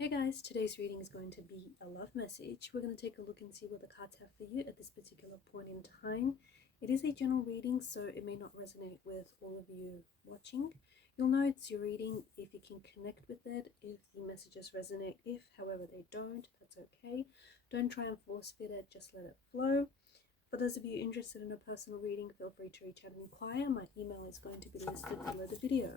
Hey guys, today's reading is going to be a love message. We're going to take a look and see what the cards have for you at this particular point in time. It is a general reading, so it may not resonate with all of you watching. You'll know it's your reading if you can connect with it, if the messages resonate. If, however, they don't, that's okay. Don't try and force fit it, just let it flow. For those of you interested in a personal reading, feel free to reach out and inquire. My email is going to be listed below the video.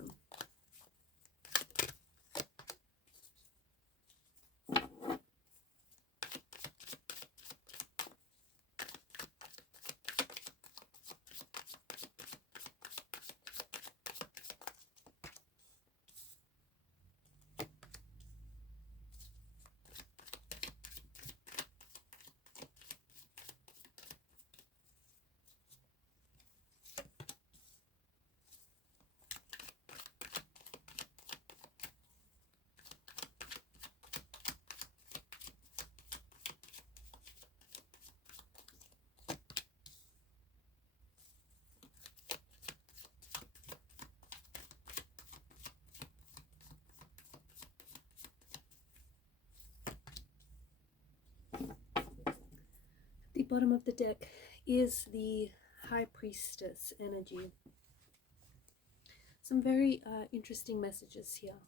The bottom of the deck is the High Priestess energy. Some very interesting messages here.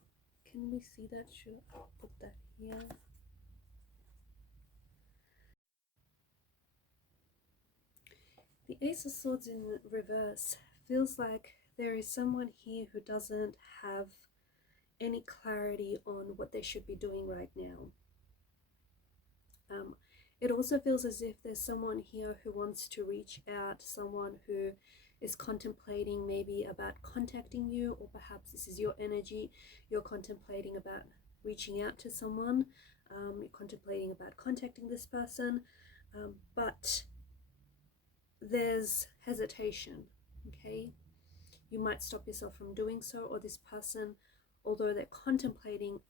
Can we see that? Should I put that here? The Ace of Swords in reverse feels like there is someone here who doesn't have any clarity on what they should be doing right now. It also feels as if there's someone here who wants to reach out, someone who is contemplating maybe about contacting you, or perhaps this is your energy, you're contemplating about reaching out to someone, you're contemplating about contacting this person, but there's hesitation, okay? You might stop yourself from doing so, or this person, although they're contemplating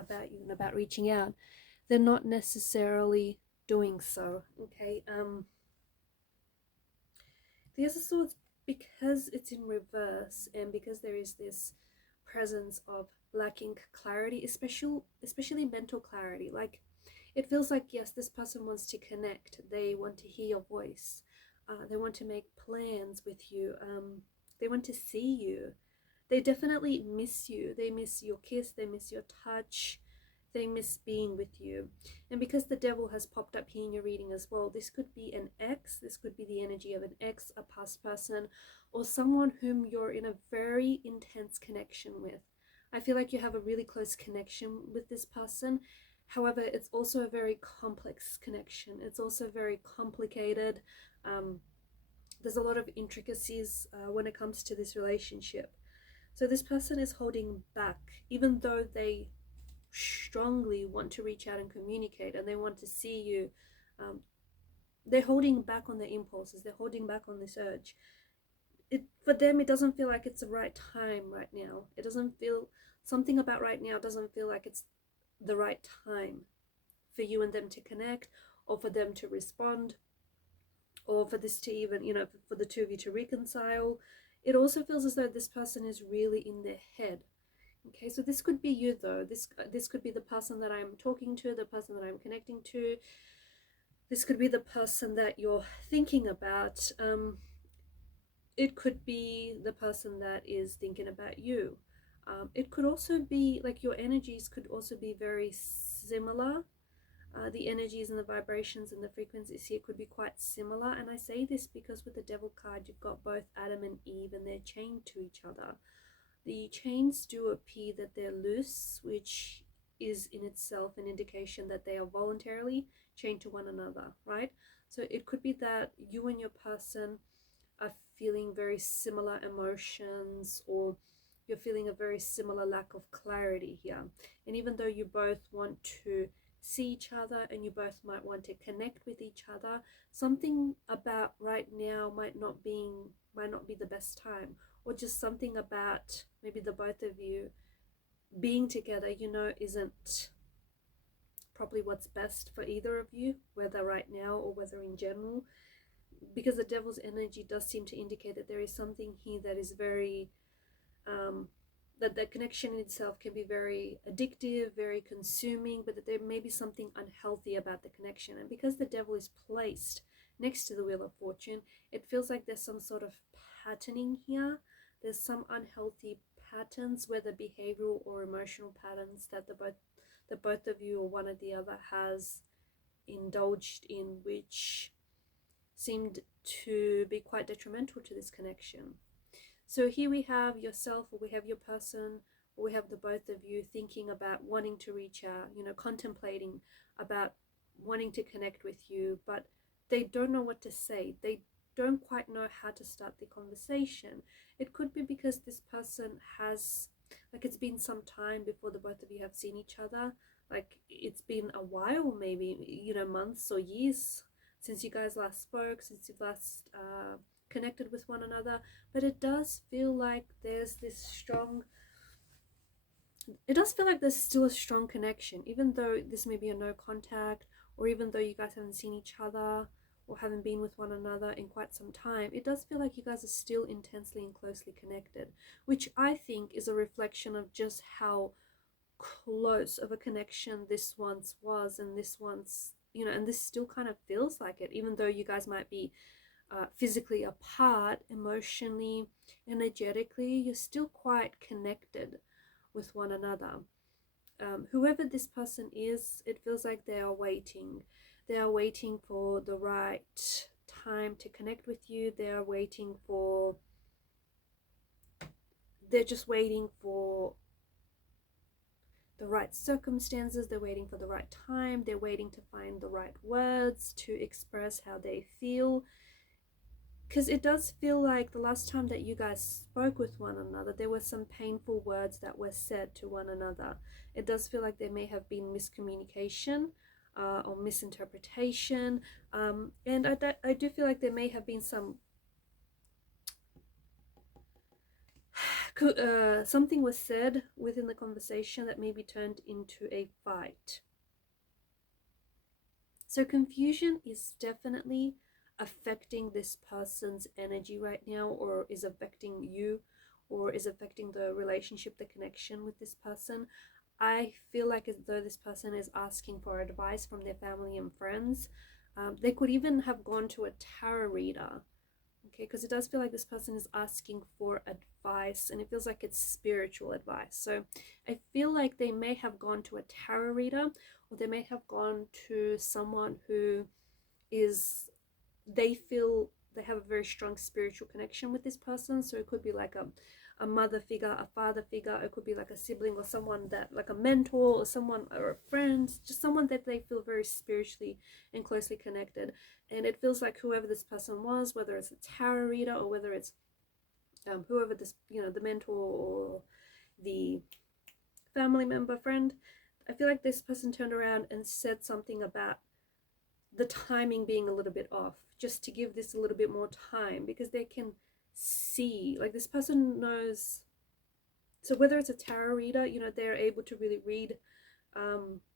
about you and about reaching out, they're not necessarily doing so, okay? The Ace of Swords, because it's in reverse and because there is this presence of lacking clarity, especially mental clarity, like it feels like, yes, this person wants to connect, they want to hear your voice, they want to make plans with you, they want to see you, they definitely miss you, they miss your kiss, they miss your touch, they miss being with you. And because the Devil has popped up here in your reading as well, this could be an ex, this could be the energy of an ex, a past person, or someone whom you're in a very intense connection with. I feel like you have a really close connection with this person. However, it's also a very complex connection. It's also very complicated. There's a lot of intricacies when it comes to this relationship. So this person is holding back, even though they strongly want to reach out and communicate and they want to see you. They're holding back on their impulses, they're holding back on this urge. For them, it doesn't feel like it's the right time right now. It doesn't feel, something about right now doesn't feel like it's the right time for you and them to connect, or for them to respond, or for this to even, for the two of you to reconcile. It also feels as though this person is really in their head. Okay, so this could be you though. This could be the person that I'm talking to, the person that I'm connecting to. This could be the person that you're thinking about. It could be the person that is thinking about you. It could also be like your energies could also be very similar. The energies and the vibrations and the frequencies here could be quite similar. And I say this because with the Devil card, you've got both Adam and Eve and they're chained to each other. The chains do appear that they're loose, which is in itself an indication that they are voluntarily chained to one another, right? So it could be that you and your person are feeling very similar emotions, or you're feeling a very similar lack of clarity here. And even though you both want to see each other and you both might want to connect with each other, something about right now might not be the best time, or just something about maybe the both of you being together, isn't probably what's best for either of you, whether right now or whether in general, because the Devil's energy does seem to indicate that there is something here that is very that the connection in itself can be very addictive, very consuming, but that there may be something unhealthy about the connection. And because the devil is placed next to the Wheel of Fortune, it feels like there's some sort of patterning here. There's some unhealthy patterns, whether behavioral or emotional patterns, that the both of you or one or the other has indulged in, which seemed to be quite detrimental to this connection. So here we have yourself, or we have your person, or we have the both of you thinking about wanting to reach out, contemplating about wanting to connect with you, but they don't know what to say. They don't quite know how to start the conversation. It could be because this person has, like, it's been some time before the both of you have seen each other. Like, it's been a while, maybe, months or years since you guys last spoke, since you've last connected with one another. But it does feel like there's still a strong connection, even though this may be a no contact, or even though you guys haven't seen each other or haven't been with one another in quite some time. It does feel like you guys are still intensely and closely connected, which I think is a reflection of just how close of a connection this once was, and this once, and this still kind of feels like it, even though you guys might be physically apart. Emotionally, energetically, you're still quite connected with one another. Whoever this person is, it feels like they are waiting for the right time to connect with you. They're just waiting for the right circumstances. They're waiting for the right time. They're waiting to find the right words to express how they feel. Because it does feel like the last time that you guys spoke with one another, there were some painful words that were said to one another. It does feel like there may have been miscommunication or misinterpretation. And I do feel like there may have been something was said within the conversation that maybe turned into a fight. So confusion is definitely affecting this person's energy right now, or is affecting you, or is affecting the relationship, the connection with this person. I feel like as though this person is asking for advice from their family and friends. They could even have gone to a tarot reader, okay, because it does feel like this person is asking for advice, and it feels like it's spiritual advice. So I feel like they may have gone to a tarot reader, or they may have gone to someone who they feel they have a very strong spiritual connection with this person. So it could be like a mother figure, a father figure. It could be like a sibling, or someone that, like a mentor, or someone, or a friend, just someone that they feel very spiritually and closely connected. And it feels like whoever this person was, whether it's a tarot reader, or whether it's whoever this, the mentor or the family member, friend, I feel like this person turned around and said something about the timing being a little bit off, just to give this a little bit more time, because they can see, like, this person knows. So whether it's a tarot reader, they're able to really read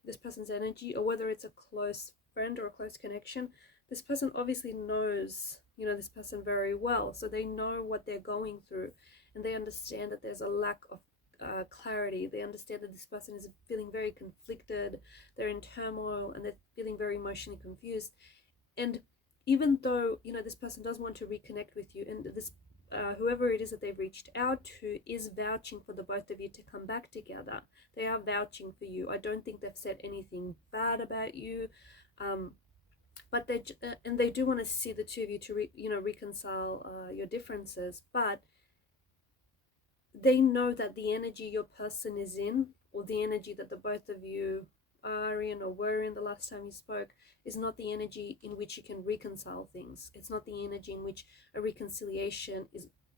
this person's energy, or whether it's a close friend or a close connection, this person obviously knows, this person very well. So they know what they're going through, and they understand that there's a lack of clarity. They understand that this person is feeling very conflicted, they're in turmoil, and they're feeling very emotionally confused. And even though this person does want to reconnect with you, and this whoever it is that they've reached out to is vouching for the both of you to come back together. They are vouching for you. I don't think they've said anything bad about you, but they do want to see the two of you to reconcile your differences. But they know that the energy your person is in, or the energy that the both of you are in or were in the last time you spoke, is not the energy in which you can reconcile things. It's not the energy in which a reconciliation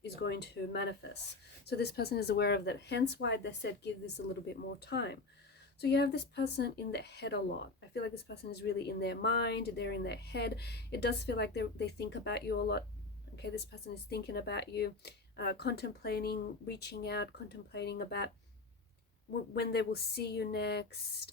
is going to manifest. So this person is aware of that, hence why they said give this a little bit more time. So you have this person in their head a lot. I feel like this person is really in their mind, they're in their head. It does feel like they think about you a lot. Okay, this person is thinking about you, contemplating reaching out, contemplating about when they will see you next.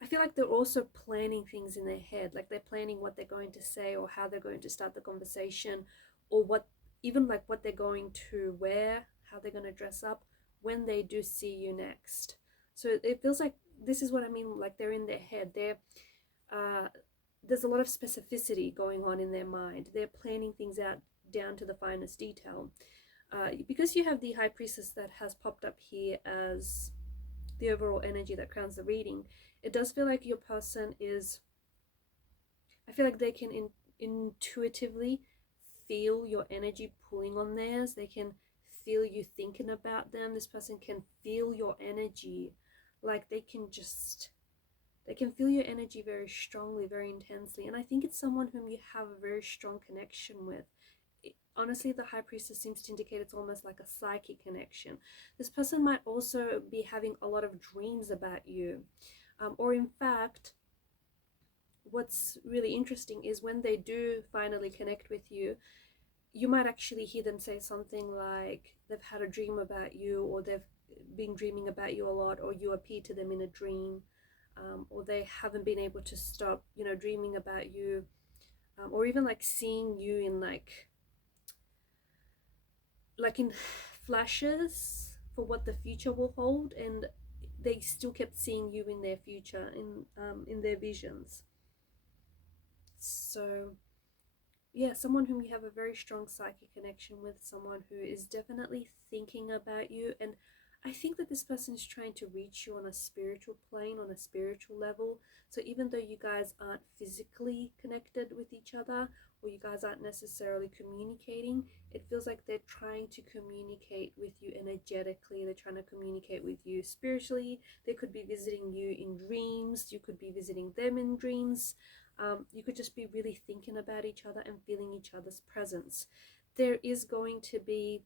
I feel like they're also planning things in their head, like they're planning what they're going to say, or how they're going to start the conversation, or what they're going to wear, how they're going to dress up when they do see you next. So it feels like, this is what I mean, like they're in their head. There's a lot of specificity going on in their mind. They're planning things out down to the finest detail. Because you have the High Priestess that has popped up here as the overall energy that crowns the reading, it does feel like your person is, I feel like they can intuitively feel your energy pulling on theirs. They can feel you thinking about them. This person can feel your energy. Like they can feel your energy very strongly, very intensely. And I think it's someone whom you have a very strong connection with. Honestly, the High Priestess seems to indicate it's almost like a psychic connection. This person might also be having a lot of dreams about you. Or in fact, what's really interesting is when they do finally connect with you, you might actually hear them say something like they've had a dream about you, or they've been dreaming about you a lot, or you appear to them in a dream, or they haven't been able to stop, dreaming about you, or even like seeing you in like in flashes for what the future will hold, and they still kept seeing you in their future, in their visions. So yeah, someone whom you have a very strong psychic connection with, someone who is definitely thinking about you. And I think that this person is trying to reach you on a spiritual plane, on a spiritual level. So even though you guys aren't physically connected with each other, or you guys aren't necessarily communicating, it feels like they're trying to communicate with you energetically. They're trying to communicate with you spiritually. They could be visiting you in dreams. You could be visiting them in dreams. You could just be really thinking about each other and feeling each other's presence. There is going to be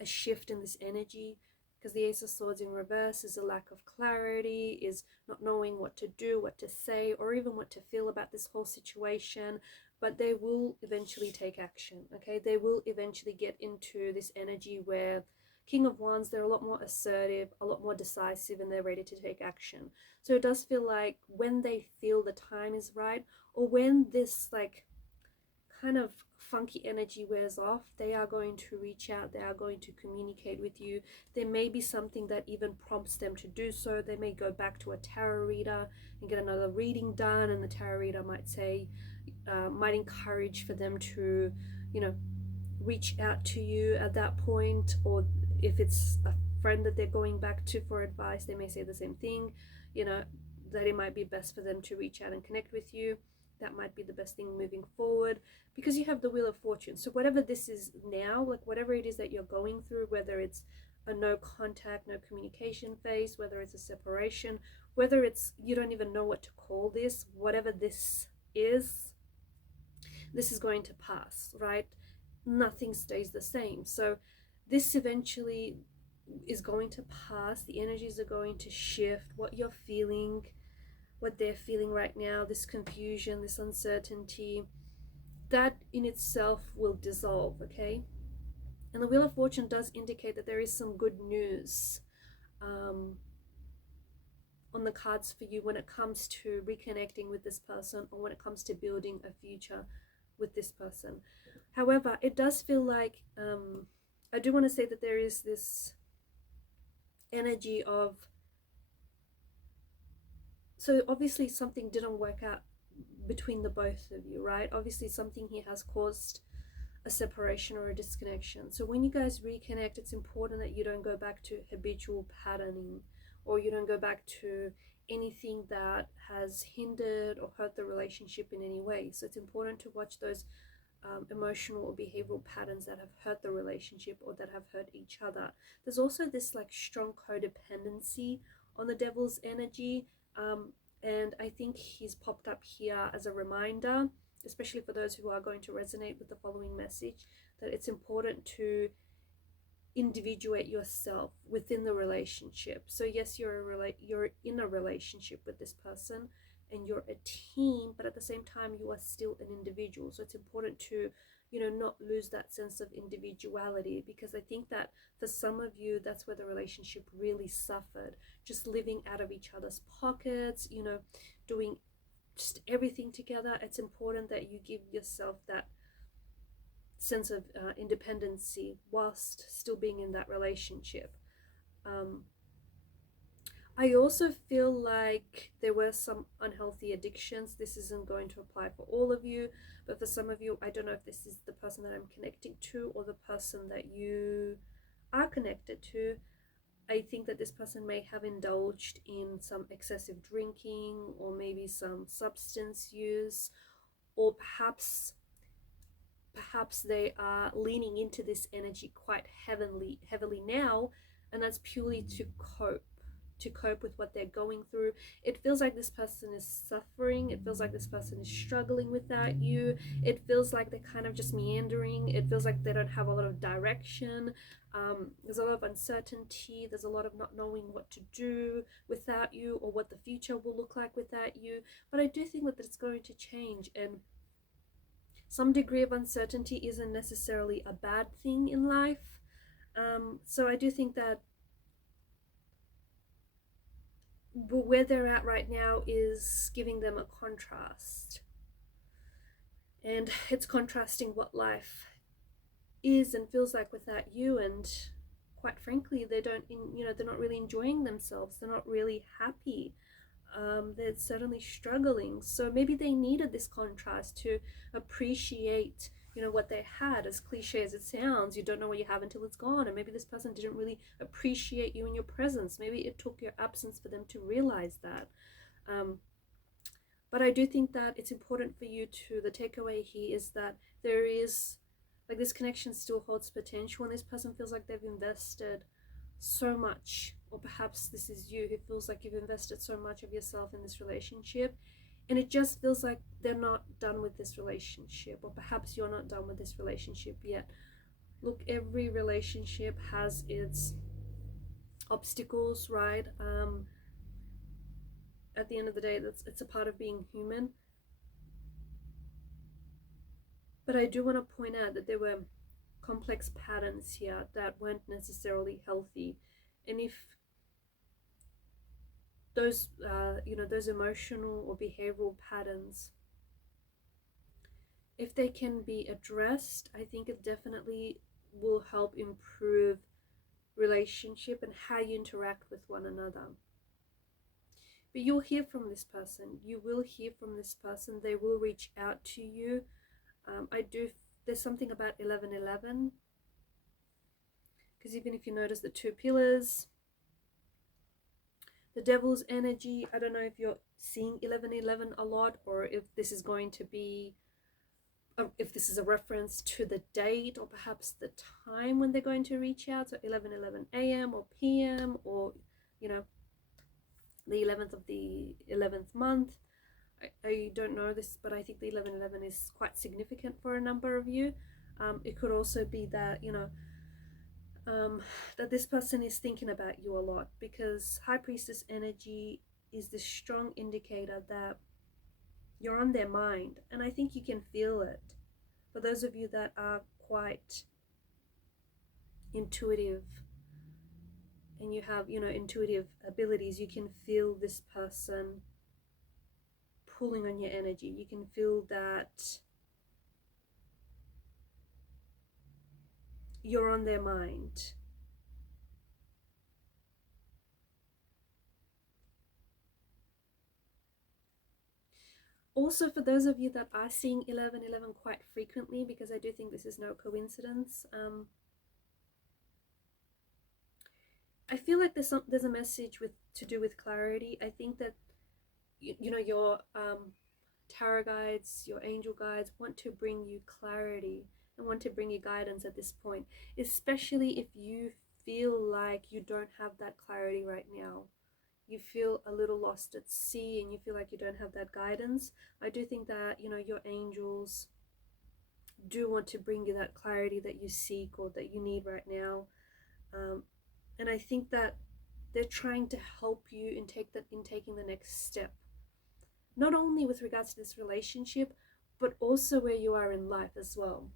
a shift in this energy, because the Ace of Swords in reverse is a lack of clarity, is not knowing what to do, what to say, or even what to feel about this whole situation. But they will eventually take action, okay? They will eventually get into this energy where King of Wands, they're a lot more assertive, a lot more decisive, and they're ready to take action. So it does feel like when they feel the time is right, or when this like kind of funky energy wears off, they are going to reach out, they are going to communicate with you. There may be something that even prompts them to do so. They may go back to a tarot reader and get another reading done, and the tarot reader might say, might encourage for them to, reach out to you at that point. Or if it's a friend that they're going back to for advice, they may say the same thing, that it might be best for them to reach out and connect with you. That might be the best thing moving forward, because you have the Wheel of Fortune. So whatever this is now, like whatever it is that you're going through, whether it's a no contact, no communication phase, whether it's a separation, whether it's you don't even know what to call this, whatever this is going to pass, right? Nothing stays the same. So this eventually is going to pass. The energies are going to shift. What you're feeling, what they're feeling right now, this confusion, this uncertainty, that in itself will dissolve, okay? And the Wheel of Fortune does indicate that there is some good news on the cards for you when it comes to reconnecting with this person, or when it comes to building a future with this person. However, it does feel like, I do want to say that there is this energy of, so obviously something didn't work out between the both of you, right? Obviously something here has caused a separation or a disconnection. So when you guys reconnect, it's important that you don't go back to habitual patterning, or you don't go back to anything that has hindered or hurt the relationship in any way. So it's important to watch those emotional or behavioral patterns that have hurt the relationship, or that have hurt each other. There's also this like strong codependency on the Devil's energy, and I think he's popped up here as a reminder, especially for those who are going to resonate with the following message, that it's important to individuate yourself within the relationship. So yes, you're in a relationship with this person, and you're a team, but at the same time you are still an individual. So it's important to not lose that sense of individuality, because I think that for some of you, that's where the relationship really suffered, just living out of each other's pockets, doing just everything together. It's important that you give yourself that sense of independency whilst still being in that relationship. I also feel like there were some unhealthy addictions. This isn't going to apply for all of you, but for some of you, I don't know if this is the person that I'm connecting to or the person that you are connected to. I think that this person may have indulged in some excessive drinking or maybe some substance use, or perhaps they are leaning into this energy quite heavily now, and that's purely to cope with what they're going through. It feels like this person is suffering. It feels like this person is struggling without you. It feels like they're kind of just meandering. It feels like they don't have a lot of direction. There's a lot of uncertainty. There's a lot of not knowing what to do without you, or what the future will look like without you. But I do think that it's going to change, and some degree of uncertainty isn't necessarily a bad thing in life. So I do think that where they're at right now is giving them a contrast, and it's contrasting what life is and feels like without you. And quite frankly, they're not really enjoying themselves. They're not really happy. They're certainly struggling. So maybe they needed this contrast to appreciate what they had. As cliche as it sounds, you don't know what you have until it's gone. And maybe this person didn't really appreciate you and your presence. Maybe it took your absence for them to realize that. But I do think that it's important for you to, the takeaway here is that there is, like, this connection still holds potential, and this person feels like they've invested so much, or perhaps this is you who feels like you've invested so much of yourself in this relationship, and it just feels like they're not done with this relationship, or perhaps you're not done with this relationship yet. Look, every relationship has its obstacles, right? At the end of the day, it's a part of being human. But I do want to point out that there were complex patterns here that weren't necessarily healthy, and if those those emotional or behavioral patterns, if they can be addressed, I think it definitely will help improve relationship and how you interact with one another. But you'll hear from this person. You will hear from this person. They will reach out to you. There's something about 1111, because even if you notice the two pillars, the devil's energy, I don't know if you're seeing 1111 a lot, or if this is going to be, if this is a reference to the date or perhaps the time when they're going to reach out. So 11:11 a.m. or p.m. or the 11th of the 11th month. I don't know this, but I think the 11:11 is quite significant for a number of you. It could also be that that this person is thinking about you a lot, because High Priestess energy is this strong indicator that you're on their mind, and I think you can feel it. For those of you that are quite intuitive and you have intuitive abilities, you can feel this person pulling on your energy. You can feel that you're on their mind. Also, for those of you that are seeing 11:11 quite frequently, because I do think this is no coincidence, I feel like there's a message to do with clarity. I think that your tarot guides, your angel guides want to bring you clarity and want to bring you guidance at this point, especially if you feel like you don't have that clarity right now. You feel a little lost at sea and you feel like you don't have that guidance. I do think that your angels do want to bring you that clarity that you seek or that you need right now, and I think that they're trying to help you in taking the next step, not only with regards to this relationship, but also where you are in life as well.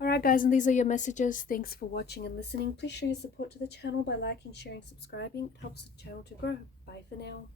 Alright guys, and these are your messages. Thanks for watching and listening. Please show your support to the channel by liking, sharing, subscribing. It helps the channel to grow. Bye for now.